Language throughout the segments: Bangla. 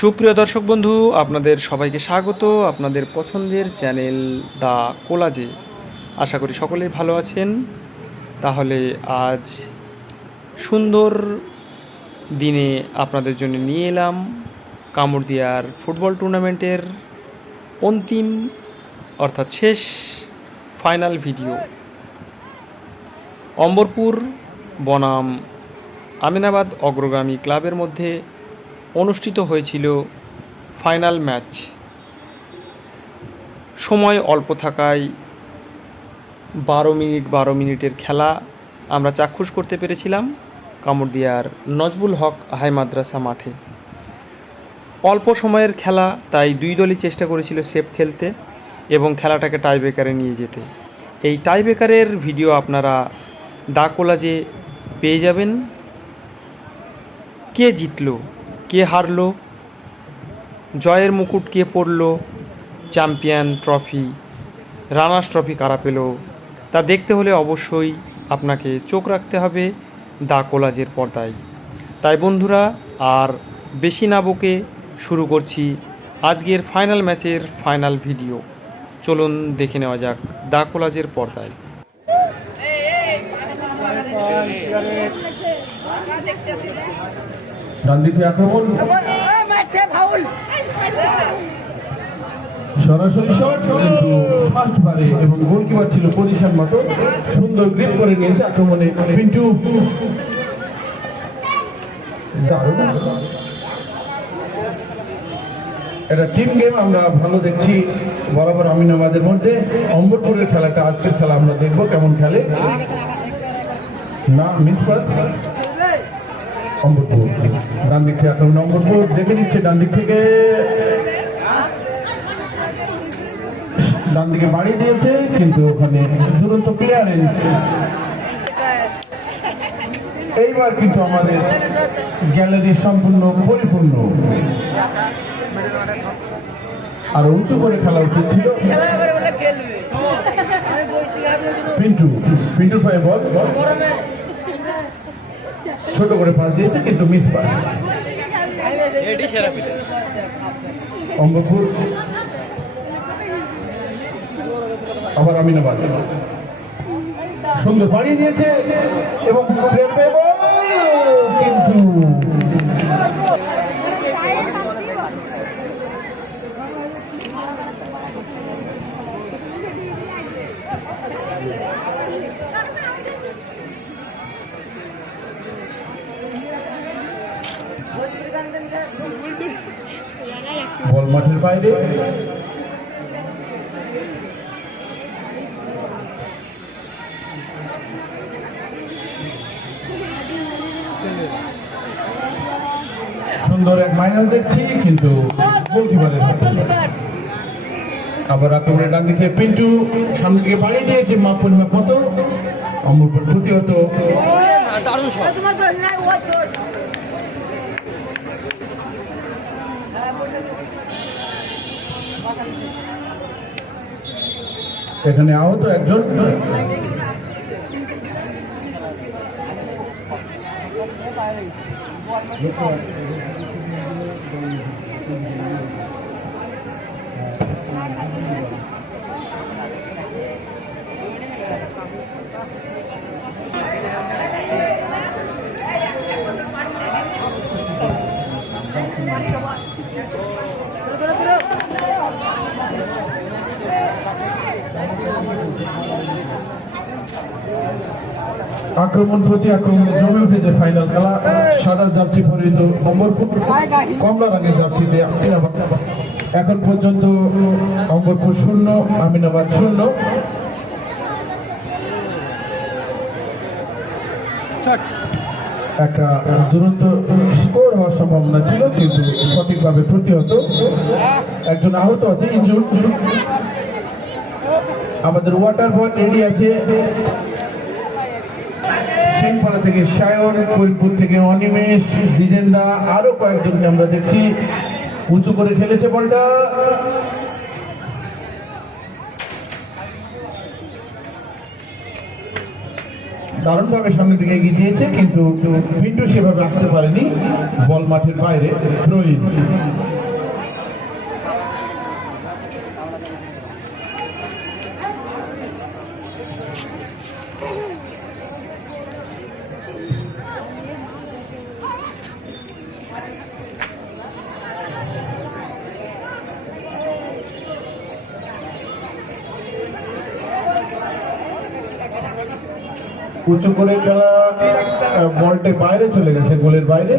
সুপ্রিয় দর্শক বন্ধু, আপনাদের সবাইকে স্বাগত। আপনাদের পছন্দের চ্যানেল দ্য কোলাজে। আশা করি সকলেই ভালো আছেন। তাহলে আজ সুন্দর দিনে আপনাদের জন্য নিয়ে এলাম কামড়দিয়ার ফুটবল টুর্নামেন্টের অন্তিম, অর্থাৎ শেষ, ফাইনাল ভিডিও। অম্বরপুর, বনাম, আমিনাবাদ অগ্রগামী ক্লাবের মধ্যে অনুষ্ঠিত হয়েছিল ফাইনাল ম্যাচ। সময় অল্প থাকায় বারো মিনিট, বারো মিনিটের খেলা আমরা চাক্ষুষ করতে পেরেছিলাম কামড়দিয়ার নজবুল হক হাই মাদ্রাসা মাঠে। অল্প সময়ের খেলা, তাই দুই দলই চেষ্টা করেছিল সেফ খেলতে এবং খেলাটাকে টাইব্রেকারে নিয়ে যেতে। এই টাইব্রেকারের ভিডিও আপনারা দা কোলাজে পেয়ে যাবেন। কে জিতলো? কে হারল জয়ের মুকুট কে পড়ল চ্যাম্পিয়ন ট্রফি রানার্স ট্রফি কারা পেল তা দেখতে হলে অবশ্যই আপনাকে চোখ রাখতে হবে দা কোলাজের পর্দায় তাই বন্ধুরা আর বেশি না বকে শুরু করছি আজকের ফাইনাল ম্যাচের ফাইনাল ভিডিও চলুন দেখে নেওয়া যাক দা কোলাজের পর্দায় ডানদিকে আক্রমণ। সরাসরি শট কিন্তু ফার্স্ট বারে এবং গোলকিপার ছিল পজিশন মতো। সুন্দর গ্রিপ করে নিয়েছে আক্রমণে পিন্টু। দারুণ। এটা টিম গেম আমরা ভালো দেখছি। বরাবর আমিনাবাদের মধ্যে। অম্বরপুরের খেলাটা আজকের খেলা আমরা দেখব কেমন খেলে। না মিস পাস অম্বরপুর ডান দিক থেকে আক্রমণ অম্বরপুর দেখে নিচ্ছে ডান দিক থেকে। ডান দিকে বাড়িয়ে দিয়েছে, কিন্তু ওখানে দুরন্ত ক্লিয়ারেন্স এইবার কিন্তু আমাদের গ্যালারি সম্পূর্ণ পরিপূর্ণ। আর উঁচু করে খেলা উচিত ছিল। পিন্টু, পিন্টুর পায়ে বল। ছোট করে পাস দিয়েছে কিন্তু মিস পাস অম্বপুর আবার আমিনাবাদ সুন্দর বাড়িয়ে দিয়েছে এবং কিন্তু বল মাঠের বাইরে। সুন্দর এক মাইনাল দেখছি, কিন্তু। আবার আক্রমণের ডান দিকে পিন্টু সামনে দিকে বাড়িয়ে দিয়েছে, মাপ পরিমাপ মতো। অমরপুর প্রতিহত। তোমার তো নাই ও তো এখানে আক্রমণ প্রতি আক্রমণে জমে উঠেছে ফাইনাল খেলা। সাদা জার্সি পরিহিত অম্বরপুর কমলা রঙের জার্সিতে আমিনাবাদ এখন পর্যন্ত অম্বরপুর শূন্য আমিনাবাদ শূন্য। একটা দুরন্ত স্কোর হওয়ার সম্ভাবনা ছিল কিন্তু সঠিকভাবে প্রতিহত। একজন আহত আছে ইনজুর আমাদের ওয়াটার বয় রেডি আছে। সিংপাড়া থেকে সায়ন ফরিদপুর থেকে অনিমেষ, বিজেন্দা, আরও কয়েকজনকে আমরা দেখছি। উঁচু করে খেলেছে বলটা। দারুণভাবে সামনের দিকে এগিয়ে দিয়েছে, কিন্তু পিন্টু সেভাবে আসতে পারেনি। বল মাঠের বাইরে থ্রোইন উঁচু করে খেলা বলটে বাইরে চলে গেছে, গোলের বাইরে।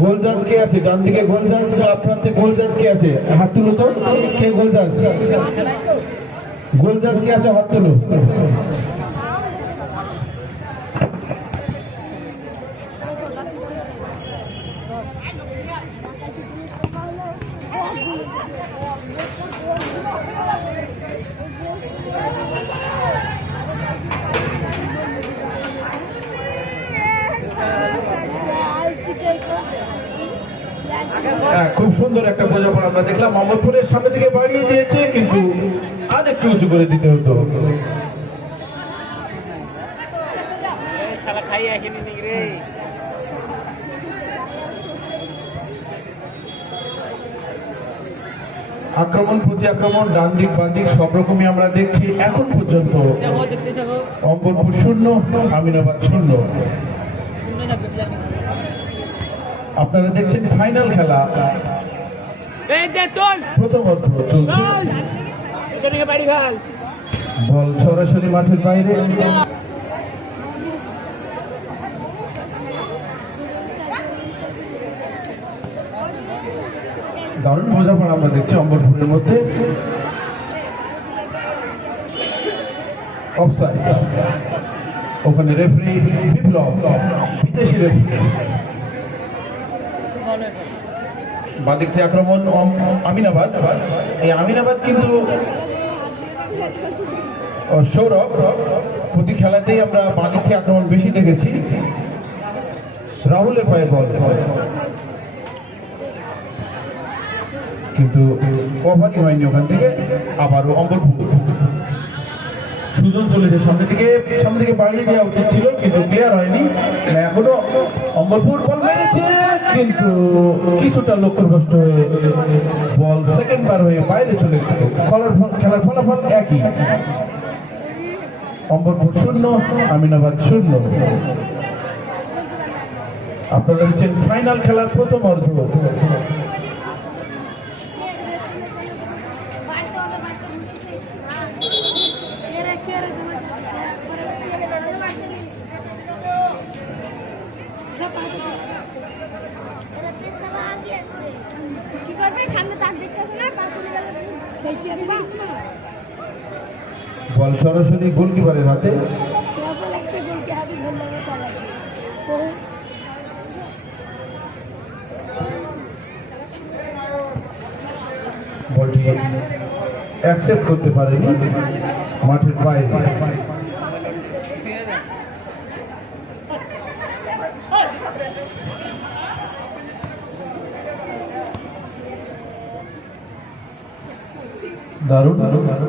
গোলজাজ কে আছে? ডান দিকে গোলজাজ ক্লাব প্রান্তে গোলজাজ কে আছে? হাত তুলো তো। কে গোলজাজ? গোলজাজ কে আছে? হাত তুলো হ্যাঁ, খুব সুন্দর একটা বোঝাপড়া আমরা দেখলাম মোহাম্মদপুরের সামনে থেকে বাড়িয়ে দিয়েছে, কিন্তু আর একটু উঁচু করে দিতে হতো। আক্রমণ, প্রতি আক্রমণ, ডান দিক বাম দিক, সব রকমই আমরা দেখছি এখন পর্যন্ত। অম্বরপুর শূন্য, আমিনাবাদ শূন্য। আপনারা দেখছেন ফাইনাল খেলা। এই দে তোল প্রথম চলছে বাড়ি ঘাল বল সরাসরি মাঠের বাইরে। দারুণ বোঝাপড়া আমরা দেখছি অম্বরপুরের মধ্যে। অফসাইড ওখানে রেফারি বিপ্লব। বিদেশি রেফারি বাদিক থেকে আক্রমণ আমিনাবাদ। এই আমিনাবাদ কিন্তু সৌরভ, প্রতি খেলাতেই আমরা বাদিক থেকে আক্রমণ বেশি দেখেছি। রাহুলের পায়ে বল। কিন্তু কভারই হয়নি ওখান থেকে, আবারও অম্বরপুর সুজন চলেছে সামনে দিকে সামনে দিকে বাড়িয়ে দেওয়া উচিত ছিল, কিন্তু ক্লিয়ার হয়নি। এখনও অম্বরপুর বল মেরেছে। কিন্তু কিছুটা লক্ষ্যভ্রষ্ট হয়ে, বল সেকেন্ড বার হয়ে বাইরে চলে গেল খেলার ফলাফল একই। অম্বরপুর শূন্য, আমিনাবাদ শূন্য। আপনারা দেখছেন ফাইনাল খেলার প্রথম অর্ধ। কি করবে? সামনে তাক দেখতেছে না পা তুলে গেলে। বল সরাসরি গোলকিপারের হাতে। বলটি অ্যাকসেপ্ট করতে পারেনি। মাঠের বাইরে। দারুণ। দারুণ আরে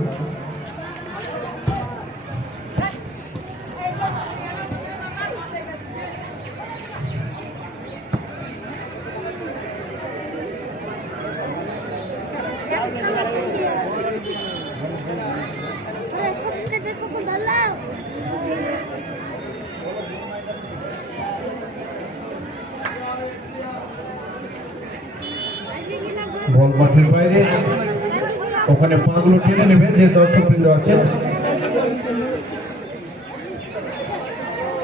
সবকে দেখো কোন দালাও বল মাঠের বাইরে ওখানে পাগুলো টেনে নেবে যে দর্শকবৃন্দ আছেন অম্বরপুর আজকে মানে খেললে কোনো লাগল বারো নম্বর না একটা কে বুঝলি না কালকে খেলতো না আমি সত্যি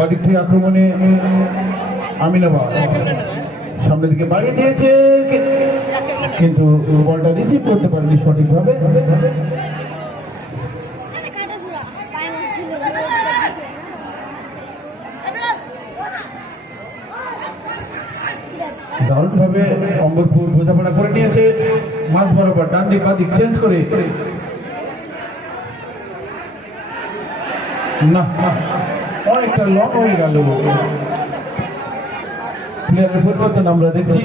বাদিক থেকে আক্রমণে আমিনাবাদ সামনের দিকে বাড়িয়ে দিয়েছে, কিন্তু বলটা রিসিভ করতে পারেনি সঠিকভাবে। দারুণভাবে অম্বরপুর বোঝাপড়া করে নিয়েছে মাঝ বরাবর ডান দিক বাদিক চেঞ্জ করে। না। না, লক হয়ে গেল। প্লেয়ারের পরিবর্তন আমরা দেখছি।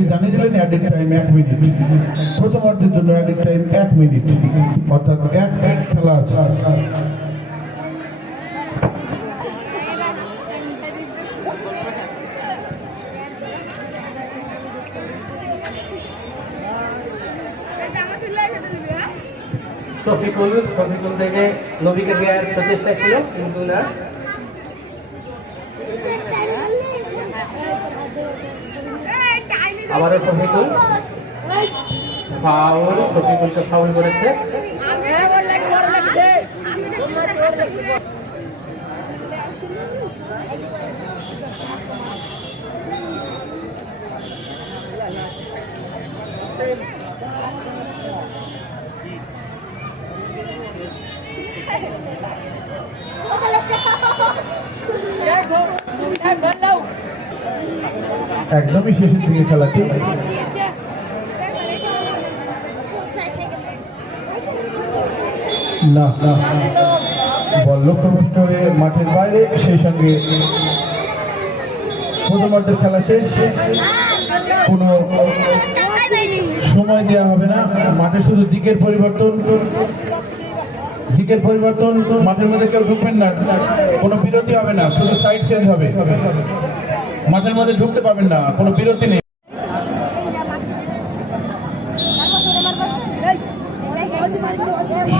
রেফারি জানিয়ে দিলেন অ্যাডিট টাইম এক মিনিট প্রথম অর্ধের জন্য অ্যাডিট টাইম এক মিনিট অর্থাৎ এক খেলা আছে। থেকে নবীকে দেওয়ার প্রচেষ্টা ছিল, কিন্তু না। আবারও শফিকুল ফাউল শফিকুলকে ফাউল করেছে। একদমই শেষের দিকে খেলাটি না না বল লক্ষ্যভ্রষ্ট মাঠের বাইরে, সেই সঙ্গে প্রথমার্ধের খেলা শেষ। কোনো সময় দেওয়া হবে না। মাঠে শুধু দিকের পরিবর্তন দিকের পরিবর্তন, মাঠের মধ্যে কেউ ঢুকবেন না। কোনো বিরতি হবে না, শুধু সাইড চেঞ্জ হবে। মাঠের মধ্যে ঢুকতে পারবেন না, কোনো বিরতি নেই।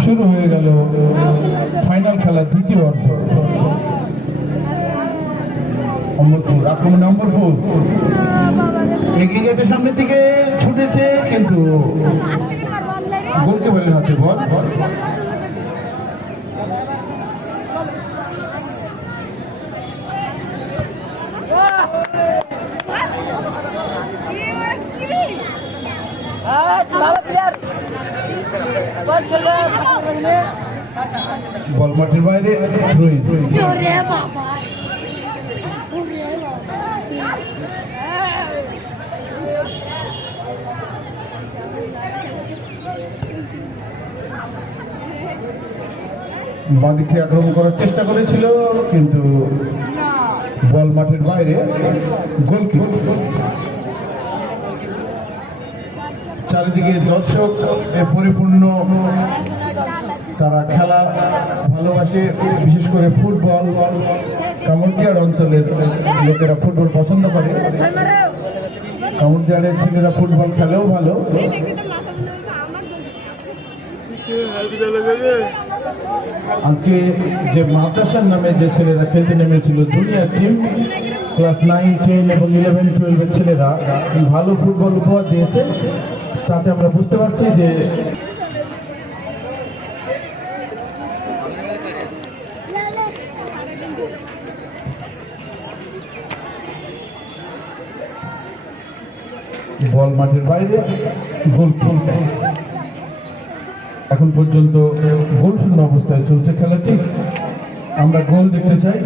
শুরু হয়ে গেল ফাইনাল খেলার দ্বিতীয় অর্ধ। অম্বরপুর আক্রমণে অম্বরপুর এগিয়ে গেছে সামনের দিকে, ছুটেছে, কিন্তু গোলকিপারের হাতে বল। ভালো প্লেয়ার বল মাঠের বাইরে বাদিকে আক্রমণ করার চেষ্টা করেছিল কিন্তু বল মাঠের বাইরে গোলকিপ চারিদিকে দর্শক পরিপূর্ণ তারা খেলা ভালোবাসে, বিশেষ করে ফুটবল। কামরদিয়ার অঞ্চলের লোকেরা ফুটবল পছন্দ করে। কামরদিয়ারের ছেলেরা ফুটবল খেলেও ভালো। আজকে যে মাদ্রাসার নামে যে ছেলেরা খেলতে নেমেছিল junior team class nine ten এবং ইলেভেন টুয়েলভের ছেলেরা ভালো ফুটবল উপহার দিয়েছে। তাতে আমরা বুঝতে পারছি যে বল মাঠের বাইরে গোল গোল। এখন পর্যন্ত গোল শূন্য অবস্থায় চলছে খেলাটি। আমরা গোল দেখতে চাই।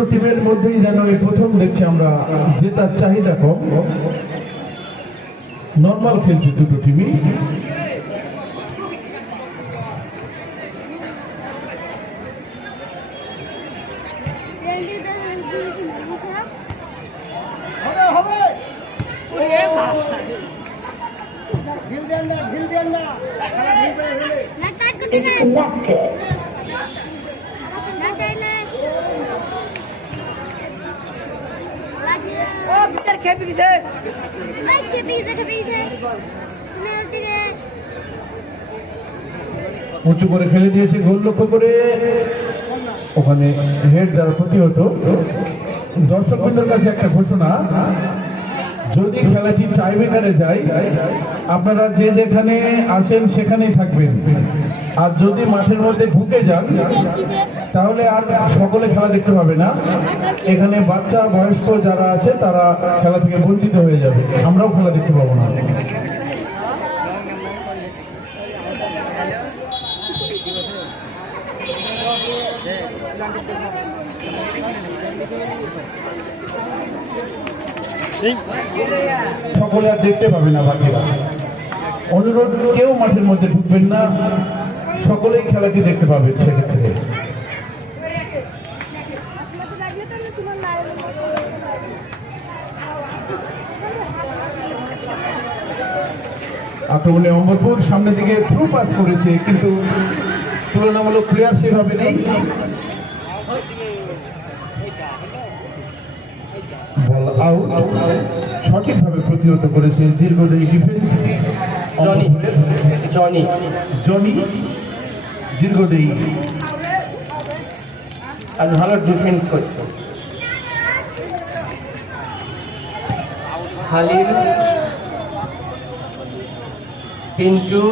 দুটো টিমের মধ্যেই যেন এই প্রথম দেখছি আমরা জেতার চাহিদা কম। নর্মাল খেলছে দুটো টিমই ঢিল দেন না ঢিল দেন না খেলা ঢিল পেয়ে খেপে গেছে উঁচু করে ফেলে দিয়েছে গোল লক্ষ্য করে। ওখানে হেড দ্বারা ক্ষতি হতো দর্শকবৃন্দের কাছে একটা ঘোষণা। যদি খেলাটি টাইব্রেকারে যায় আপনারা যে যেখানে আসেন সেখানেই থাকবেন। আর যদি মাঠের মধ্যে ঢুকে যান, তাহলে আর সকলে খেলা দেখতে পাবে না। এখানে বাচ্চা, বয়স্ক যারা আছে, তারা খেলা থেকে বঞ্চিত হয়ে যাবে। আমরাও খেলা দেখতে পাবো না। সকলে আর দেখতে পাবে না বাকিরা। অনুরোধ, কেউ মাঠের মধ্যে ঢুকবেন না। সকলেই খেলাটি দেখতে পাবেন সেক্ষেত্রে। আক্রমণে অম্বরপুর সামনের দিকে থ্রু পাস করেছে কিন্তু তুলনামূলক ক্লিয়ার সেভাবে নেই। বল আউট সঠিকভাবে প্রতিহত করেছে দীর্ঘদেহী ডিফেন্স জনি জনি জনি দীর্ঘদেহী আজ ভালো ডিফেন্স করছে। হালিম পিন্টু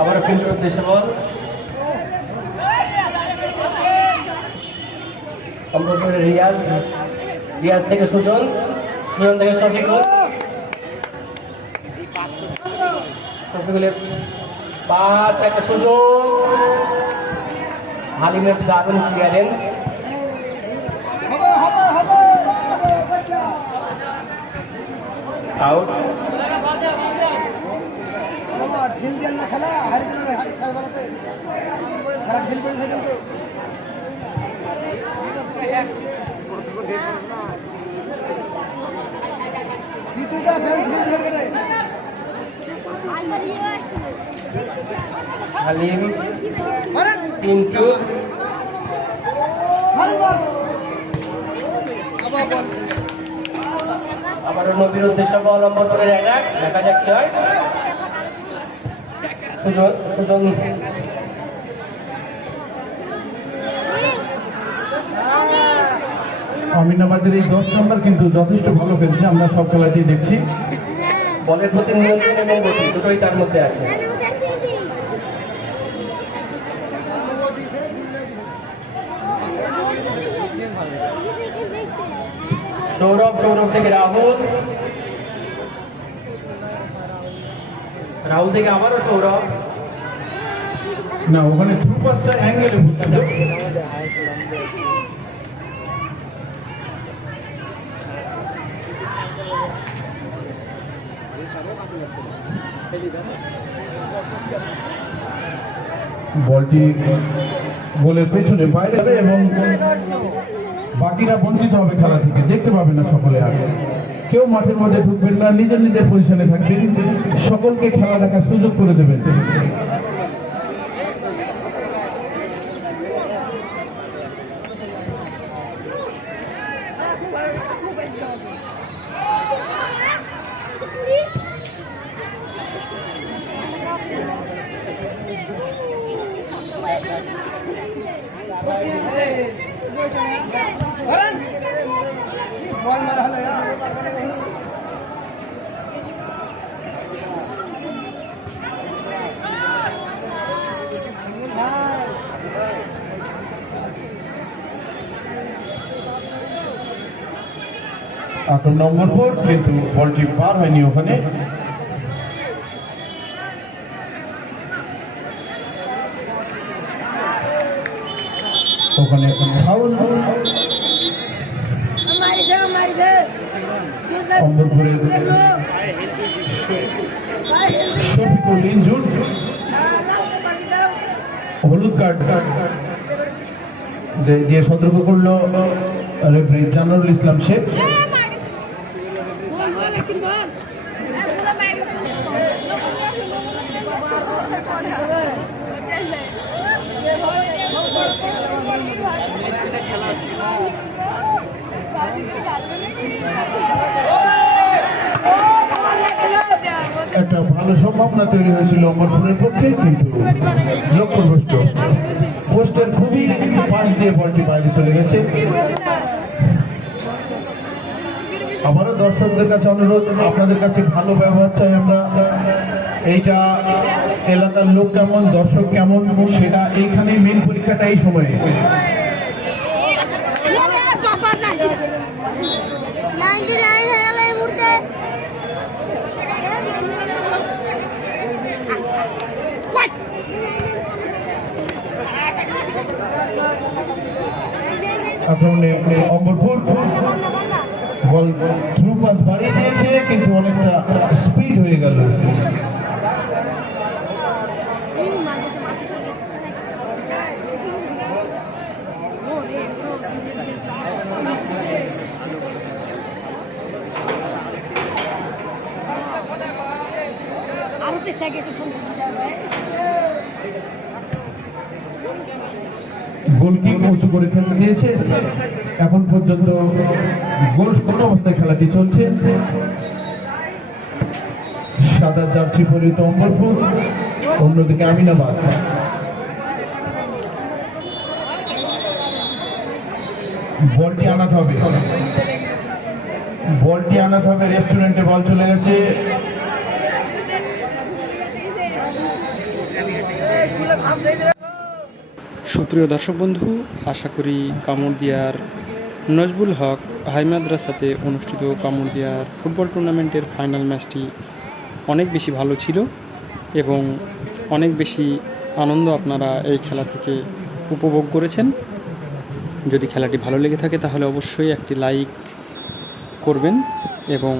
আবার পিন্টুর উদ্দেশ্যে বল। কম্পিউটারে রিয়াজ রিয়াজ থেকে সুজন সুজন থেকে শফিকুল। শফিকুলের পাঁচ, একটা খেলা খেলা খেলা ঢিল করেছে কিন্তু। হালিম পিন্টু নবীর উদ্দেশ্যে অবলম্বন করে অ্যাটাক দেখা যাক সুজন সুজন আমিনাবাদের এই দশ নম্বর কিন্তু যথেষ্ট ভালো খেলছে আমরা সব খেলাতেই দেখছি। বলের প্রতি নিয়ন্ত্রণ এবং গতি দুটোই তার মধ্যে আছে। সৌরভ সৌরভ থেকে রাহুল। রাহুল থেকে আবারও সৌরভ। না ওখানে থ্রু পাসটা অ্যাঙ্গেলে হচ্ছিল বলটি বলে পেছনে বাইরে এবং বাকিরা বঞ্চিত হবে খেলা থেকে। দেখতে পাবে না সকলে আগে। কেউ মাঠের মধ্যে ঢুকবেন না, নিজের নিজের পজিশনে থাকবেন। সকলকে খেলা দেখার সুযোগ করে দেবেন। আট নম্বর ফোর কিন্তু বলটি পার হয়নি ওখানে ওখানে ফাউল মারি দে মারি দে অম্বরপুরের শফিকুল ইনজুর হলুদ কার্ড দিয়ে সতর্ক করল রেফারি জানুরুল ইসলাম শেখ বল একটা ভালো সম্ভাবনা তৈরি হয়েছিল অমরপুরের পক্ষে কিন্তু লক্ষ্যভ্রষ্ট পোস্টের খুবই পাশ দিয়ে বলটি বাইরে চলে গেছে। আবারও দর্শকদের কাছে অনুরোধ, আপনাদের কাছে ভালো ব্যবহার চাই আমরা। এইটা এলাকার লোক কেমন, দর্শক কেমন, সেটা এইখানে মেন পরীক্ষাটা এই সময়ে নাইনটি নাইন হয়ে গেল এই মুহূর্তে আক্রমণে অম্বরপুর বল থ্রু পাস বাড়িয়ে দিয়েছে কিন্তু অনেকটা স্পিড হয়ে গেল। গেছে ফোন গোলকি উঁচু করে খেলতে দিয়েছে এখন পর্যন্ত গোল শূন্য অবস্থায় খেলাটি চলছে। সাদা জার্সি পরিহিত অম্বরপুর অন্যদিকে আমিনাবাদ। বলটি আনাতে হবে। বলটি আনাতে হবে, রেস্টুরেন্টে বল চলে গেছে। সুপ্রিয় দর্শক বন্ধু, আশা করি কামড়দিয়ার নজবুল হক হাই মাদ্রাসাতে অনুষ্ঠিত কামড়দিয়ার ফুটবল টুর্নামেন্টের ফাইনাল ম্যাচটি অনেক বেশি ভালো ছিল এবং অনেক বেশি আনন্দ আপনারা এই খেলা থেকে উপভোগ করেছেন। যদি খেলাটি ভালো লেগে থাকে তাহলে অবশ্যই একটি লাইক করবেন এবং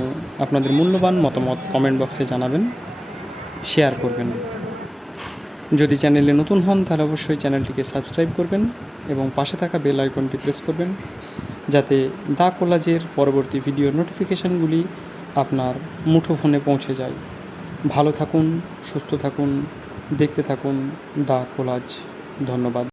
আপনাদের মূল্যবান মতামত কমেন্ট বক্সে জানাবেন, শেয়ার করবেন। যদি চ্যানেলে নতুন হন, তাহলে অবশ্যই চ্যানেলটিকে সাবস্ক্রাইব করবেন এবং পাশে থাকা বেল আইকনটি প্রেস করবেন, যাতে দা কোলাজের পরবর্তী ভিডিও নোটিফিকেশানগুলি আপনার মুঠো ফোনে পৌঁছে যায়। ভালো থাকুন, সুস্থ থাকুন, দেখতে থাকুন দা কোলাজ। ধন্যবাদ।